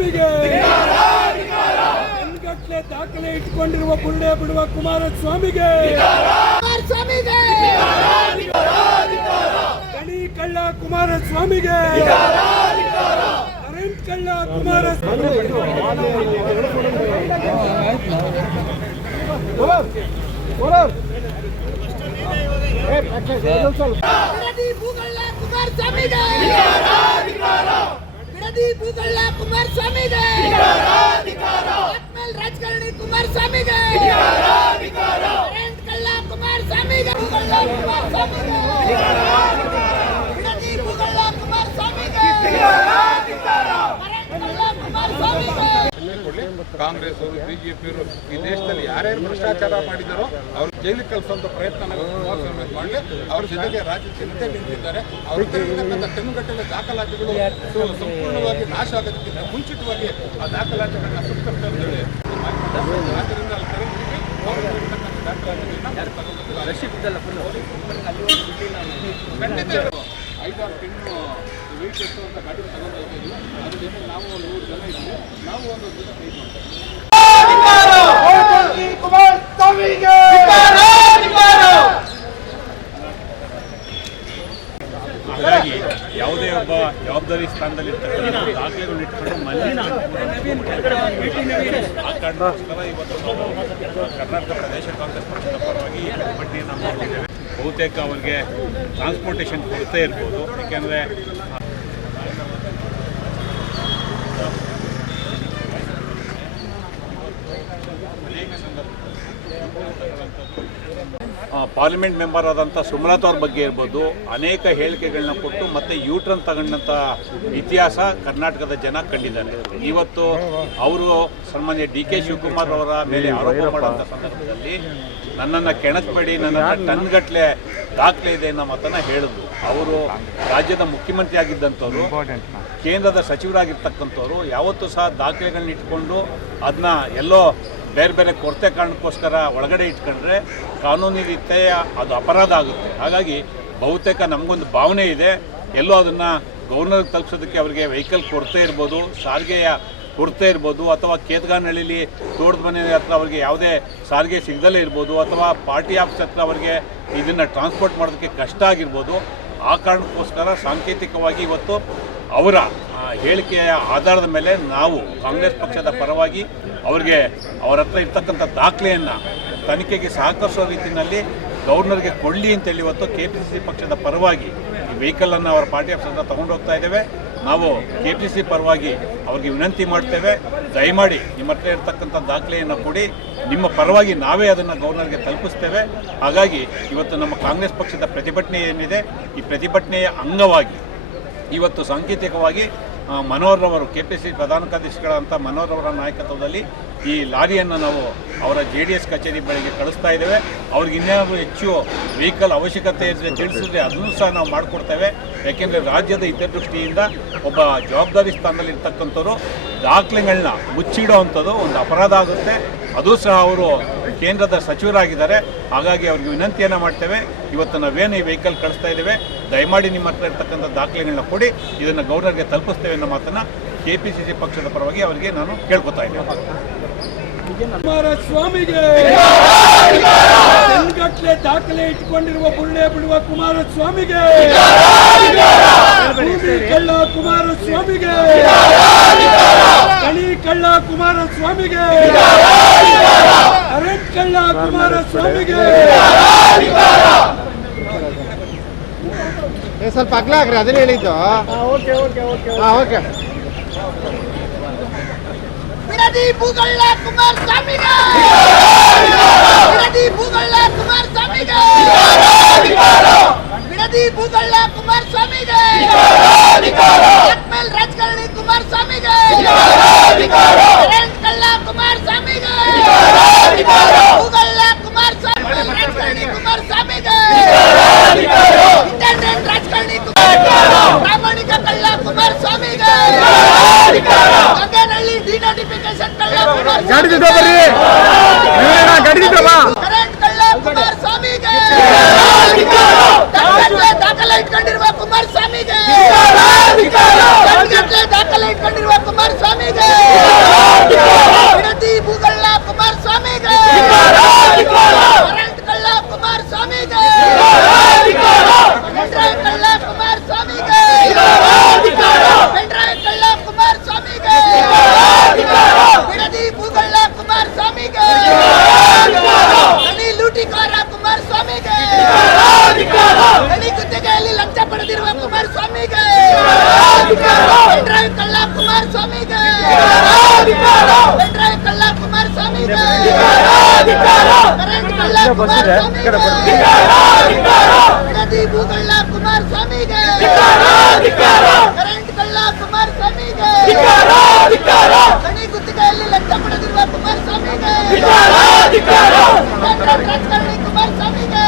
ಕುಮಾರಸ್ವಾಮಿಗೆ ಗಟ್ಟಲೆ ದಾಖಲೆ ಇಟ್ಕೊಂಡಿರುವ ಬುಳ್ಳೆ ಬಿಡುವ ಕುಮಾರಸ್ವಾಮಿಗೆ ಗಣಿ ಕಳ್ಳ ಕುಮಾರಸ್ವಾಮಿಗೆ ಕರೆಂಟ್ ಕಳ್ಳ ಕುಮಾರಸ್ವಾಮಿ ರಾಜಕಾರಣಿ ಕುಮಾರಸ್ವಾಮಿಗೆ ಕಳ್ಳ ಕುಮಾರಸ್ವಾಮಿಗೆ ಕಾಂಗ್ರೆಸ್ ಅವರು ಬಿಜೆಪಿಯವರು ಈ ದೇಶದಲ್ಲಿ ಯಾರ್ಯಾರು ಭ್ರಷ್ಟಾಚಾರ ಮಾಡಿದಾರೋ ಅವ್ರು ಜೈಲಿಗೆ ಕಳಿಸುವಂತ ಪ್ರಯತ್ನ ಮಾಡಲಿ. ಅವ್ರ ಜೊತೆಗೆ ರಾಜ್ಯ ಜನತೆ ನಿಂತಿದ್ದಾರೆ. ಅವ್ರ ಟನ್ಗಟ್ಟಲೆ ದಾಖಲಾತಿಗಳು ಸಂಪೂರ್ಣವಾಗಿ ನಾಶ ಆಗೋದಕ್ಕಿಂತ ಮುಂಚಿತವಾಗಿ ಆ ದಾಖಲಾತಿಗಳನ್ನ ಸುತ್ತಂತ ಹೇಳಿ ಆದ್ದರಿಂದ ಖಂಡಿತ 5-6 ಟನ್ನು ವೆಯ್ಟ್ ಎತ್ತುವಂಥ ಗಾಡಿ ತಗೊಂಡೋಗ್ತೀವಿ. ಅದ್ರ ಜೊತೆ ನಾವು 100 ಜನ ಇದ್ದೀವಿ. ನಾವು ಒಂದು ದಿನ ಕೈ ಹಾಗಾಗಿ ಯಾವುದೇ ಒಬ್ಬ ಜವಾಬ್ದಾರಿ ಸ್ಥಾನದಲ್ಲಿರ್ತಕ್ಕಂಥ ದಾಖಲೆಗಳನ್ನು ಇಟ್ಕೊಂಡು ಆ ಕಾರಣಕ್ಕೋಸ್ಕರ ಇವತ್ತು ನಾವು ಕರ್ನಾಟಕ ಪ್ರದೇಶ ಕಾಂಗ್ರೆಸ್ ಪಕ್ಷದ ಪರವಾಗಿ ಈ ಪ್ರತಿಭಟನೆಯನ್ನು ಮಾಡಿದ್ದೇವೆ. ಬಹುತೇಕ ಅವರಿಗೆ ಟ್ರಾನ್ಸ್ಪೋರ್ಟೇಷನ್ ಕೊರತೆ ಇರ್ಬೋದು. ಏಕೆಂದರೆ ಅನೇಕ ಪಾರ್ಲಿಮೆಂಟ್ ಮೆಂಬರ್ ಆದಂಥ ಸುಮಲತಾ ಅವ್ರ ಬಗ್ಗೆ ಇರ್ಬೋದು, ಅನೇಕ ಹೇಳಿಕೆಗಳನ್ನ ಕೊಟ್ಟು ಮತ್ತೆ ಯೂಟರ್ನ್ ತಗೊಂಡಂಥ ಇತಿಹಾಸ ಕರ್ನಾಟಕದ ಜನ ಕಂಡಿದ್ದಾರೆ. ಇವತ್ತು ಅವರು ಸನ್ಮಾನ್ಯ DK ಶಿವಕುಮಾರ್ ಅವರ ಮೇಲೆ ಆರೋಪ ಮಾಡುವಂಥ ಸಂದರ್ಭದಲ್ಲಿ ನನ್ನನ್ನು ಕೆಣಕಬೇಡಿ, ನನ್ನನ್ನು ಟನ್ಗಟ್ಟಲೆ ದಾಖಲೆ ಇದೆ ಅನ್ನೋ ಮಾತನ್ನು ಹೇಳಿದ್ರು. ಅವರು ರಾಜ್ಯದ ಮುಖ್ಯಮಂತ್ರಿ ಆಗಿದ್ದಂಥವ್ರು, ಕೇಂದ್ರದ ಸಚಿವರಾಗಿರ್ತಕ್ಕಂಥವ್ರು ಯಾವತ್ತೂ ಸಹ ದಾಖಲೆಗಳನ್ನ ಇಟ್ಕೊಂಡು ಅದನ್ನ ಎಲ್ಲೋ ಬೇರೆ ಬೇರೆ ಕೊರತೆ ಕಾರಣಕ್ಕೋಸ್ಕರ ಒಳಗಡೆ ಇಟ್ಕೊಂಡ್ರೆ ಕಾನೂನು ರೀತ್ಯ ಅದು ಅಪರಾಧ ಆಗುತ್ತೆ. ಹಾಗಾಗಿ ಬಹುತೇಕ ನಮಗೊಂದು ಭಾವನೆ ಇದೆ, ಎಲ್ಲೋ ಅದನ್ನು ಗವರ್ನರ್ಗೆ ತಲುಪಿಸೋದಕ್ಕೆ ಅವರಿಗೆ ವೆಹಿಕಲ್ ಕೊರತೆ ಇರ್ಬೋದು, ಸಾರಿಗೆಯ ಕೊರತೆ ಇರ್ಬೋದು, ಅಥವಾ ಕೇತಗಾನಹಳ್ಳಿಲಿ ತೋಟದ ಮನೆ ಹತ್ರ ಅವರಿಗೆ ಯಾವುದೇ ಸಾರಿಗೆ ಸಿಗದಲ್ಲೇ ಇರ್ಬೋದು, ಅಥವಾ ಪಾರ್ಟಿ ಆಫೀಸ್ ಹತ್ರ ಅವರಿಗೆ ಇದನ್ನು ಟ್ರಾನ್ಸ್ಪೋರ್ಟ್ ಮಾಡೋದಕ್ಕೆ ಕಷ್ಟ ಆಗಿರ್ಬೋದು. ಆ ಕಾರಣಕ್ಕೋಸ್ಕರ ಸಾಂಕೇತಿಕವಾಗಿ ಇವತ್ತು ಅವರ ಹೇಳಿಕೆಯ ಆಧಾರದ ಮೇಲೆ ನಾವು ಕಾಂಗ್ರೆಸ್ ಪಕ್ಷದ ಪರವಾಗಿ ಅವರಿಗೆ ಅವರ ಹತ್ರ ಇರ್ತಕ್ಕಂಥ ದಾಖಲೆಯನ್ನು ತನಿಖೆಗೆ ಸಹಕರಿಸೋ ರೀತಿಯಲ್ಲಿ ಗವರ್ನರ್ಗೆ ಕೊಡಲಿ ಅಂತೇಳಿ ಇವತ್ತು KPCC ಪಕ್ಷದ ಪರವಾಗಿ ಈ ವೆಹಿಕಲನ್ನು ಅವರ ಪಾರ್ಟಿ ಆಫೀಸ್ ಹತ್ರ ತಗೊಂಡು ಹೋಗ್ತಾ ಇದ್ದೇವೆ. ನಾವು KPCC ಪರವಾಗಿ ಅವ್ರಿಗೆ ವಿನಂತಿ ಮಾಡ್ತೇವೆ, ದಯಮಾಡಿ ನಿಮ್ಮ ಹತ್ರ ಇರ್ತಕ್ಕಂಥ ದಾಖಲೆಯನ್ನು ಕೊಡಿ, ನಿಮ್ಮ ಪರವಾಗಿ ನಾವೇ ಅದನ್ನು ಗವರ್ನರ್ಗೆ ತಲುಪಿಸ್ತೇವೆ. ಹಾಗಾಗಿ ಇವತ್ತು ನಮ್ಮ ಕಾಂಗ್ರೆಸ್ ಪಕ್ಷದ ಪ್ರತಿಭಟನೆ ಏನಿದೆ, ಈ ಪ್ರತಿಭಟನೆಯ ಅಂಗವಾಗಿ ಇವತ್ತು ಸಾಂಕೇತಿಕವಾಗಿ ಮನೋಹರ್ರವರು KPCC ಪ್ರಧಾನ ಕಾರ್ಯದರ್ಶಿಗಳಂಥ ಮನೋಹರ್ರವರ ನಾಯಕತ್ವದಲ್ಲಿ ಈ ಲಾರಿಯನ್ನು ನಾವು ಅವರ JDS ಕಚೇರಿ ಬಳಿಗೆ ಕಳಿಸ್ತಾ ಇದ್ದೇವೆ. ಅವ್ರಿಗೆ ಇನ್ನೇನಾದರೂ ಹೆಚ್ಚು ವೆಹಿಕಲ್ ಅವಶ್ಯಕತೆ ಇದ್ದರೆ ತಿಳಿಸಿದ್ರೆ ಅದನ್ನು ಸಹ ನಾವು ಮಾಡಿಕೊಡ್ತೇವೆ. ಯಾಕೆಂದರೆ ರಾಜ್ಯದ ಹಿತದೃಷ್ಟಿಯಿಂದ ಒಬ್ಬ ಜವಾಬ್ದಾರಿ ಸ್ಥಾನದಲ್ಲಿ ಇರ್ತಕ್ಕಂಥವ್ರು ದಾಖಲೆಗಳನ್ನ ಮುಚ್ಚಿಡೋ ಅಂಥದ್ದು ಒಂದು ಅಪರಾಧ ಆಗುತ್ತೆ. ಅದು ಸಹ ಅವರು ಕೇಂದ್ರದ ಸಚಿವರಾಗಿದ್ದಾರೆ. ಹಾಗಾಗಿ ಅವ್ರಿಗೆ ವಿನಂತಿಯನ್ನು ಮಾಡ್ತೇವೆ, ಇವತ್ತು ನಾವೇನು ಈ ವೆಹಿಕಲ್ ಕಳಿಸ್ತಾ ಇದ್ದೇವೆ, ದಯಮಾಡಿ ನಿಮ್ಮ ಹತ್ರ ಇರ್ತಕ್ಕಂಥ ದಾಖಲೆಗಳನ್ನ ಕೊಡಿ, ಇದನ್ನು ಗವರ್ನರ್ಗೆ ತಲುಪಿಸ್ತೇವೆ ಅನ್ನೋ ಮಾತನ್ನು KPCC ಪಕ್ಷದ ಪರವಾಗಿ ಅವರಿಗೆ ನಾನು ಕೇಳ್ಕೊತಾ ಇದ್ದೇನೆ. ಕುಮಾರಸ್ವಾಮಿಗೆ ಗಟ್ಟಲೆ ದಾಖಲೆ ಇಟ್ಕೊಂಡಿರುವ ಬುಳ್ಳೆ ಬಿಡುವ ಕುಮಾರಸ್ವಾಮಿಗೆ, ಭೂಮಿ ಕಳ್ಳ ಕುಮಾರಸ್ವಾಮಿಗೆ, ಗಣಿ ಕಳ್ಳ ಕುಮಾರಸ್ವಾಮಿಗೆ, ಕರೆಂಟ್ ಕಳ್ಳ ಕುಮಾರಸ್ವಾಮಿಗೆ. ಸ್ವಲ್ಪ ಅಗ್ಲ ಆಗ್ರಿ, ಅದನ್ನ ಹೇಳಿದ್ದು. ಓಕೆ ಬಿಡದಿ ಭೂಗಳ್ಳ ಕುಮಾರಸ್ವಾಮಿಗೆ, ಬಿಡದಿ ಭೂಗಳ್ಳ ಕುಮಾರಸ್ವಾಮಿಗೆ, ಬಿಡದಿ ಭೂಗಳ್ಳ ಕುಮಾರಸ್ವಾಮಿಗೆ, ರಾಜಕಾರಣಿ ಕುಮಾರಸ್ವಾಮಿಗೆ, ಕರೆಂಟ್ ಕಳ್ಳ ಕುಮಾರಸ್ವಾಮಿಗೆ, ಭೂಗಳ್ಳ ಕುಮಾರಸ್ವಾಮಿ, ರಾಜಕಾರಣಿ ಕುಮಾರಸ್ವಾಮಿಗೆ, ಇಂಟರ್ನೆಟ್ ರಾಜಕಾರಣಿ ಪ್ರಾಮಾಣಿಕ ಕಳ್ಳ ಕುಮಾರಸ್ವಾಮಿಗೆ, ಗಂಗನಹಳ್ಳಿ ಡಿನೋಟಿಫಿಕೇಶನ್ ಕಳ್ಳ ಕುಮಾರಸ್ವಾಮಿಗೆ, ಕರೆಂಟ್ ಕಳ್ಳ ಕುಮಾರಸ್ವಾಮಿಗೆ, ದಾಖಲೆ ಇಟ್ಕೊಂಡಿರುವ ಕುಮಾರಸ್ವಾಮಿಗೆ, ಡ್ರೈವ್ ಕಳ್ಳ ಕುಮಾರಸ್ವಾಮಿಗೆ ಡ್ರೈವ್ ಕಳ್ಳ ಕುಮಾರಸ್ವಾಮಿಗೆ ಕರೆಂಟ್ ಕಳ್ಳ ಕುಮಾರಸ್ವಾಮಿಗೆ ನದಿ ಭೂಗಳ್ಳ ಕುಮಾರಸ್ವಾಮಿಗೆ ಕರೆಂಟ್ ಕಳ್ಳ ಕುಮಾರಸ್ವಾಮಿಗೆ ಗಣಿ ಗುತ್ತಿಗೆಯಲ್ಲಿ ಲಂಚ ಪಡೆದಿರುವ ಕುಮಾರಸ್ವಾಮಿಗೆ ರಾಜಕಾರಣಿ ಕುಮಾರಸ್ವಾಮಿಗೆ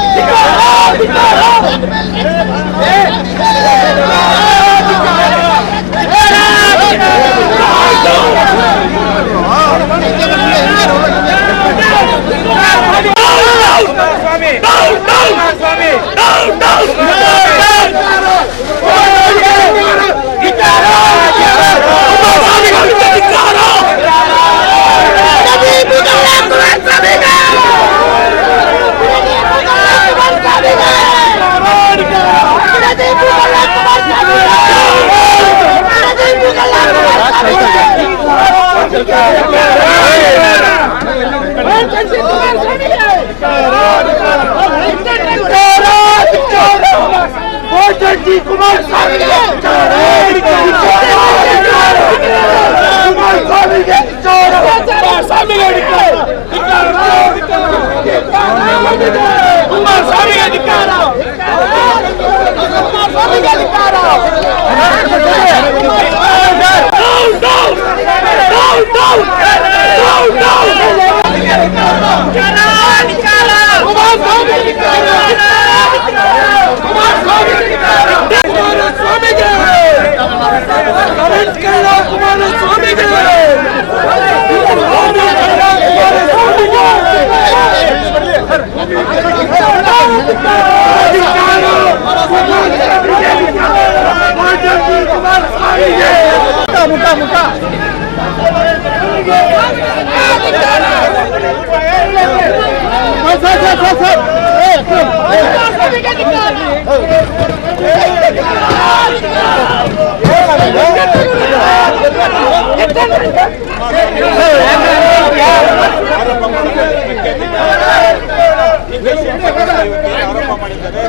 ಆರೋಪ ಮಾಡಿದ್ದಾರೆ.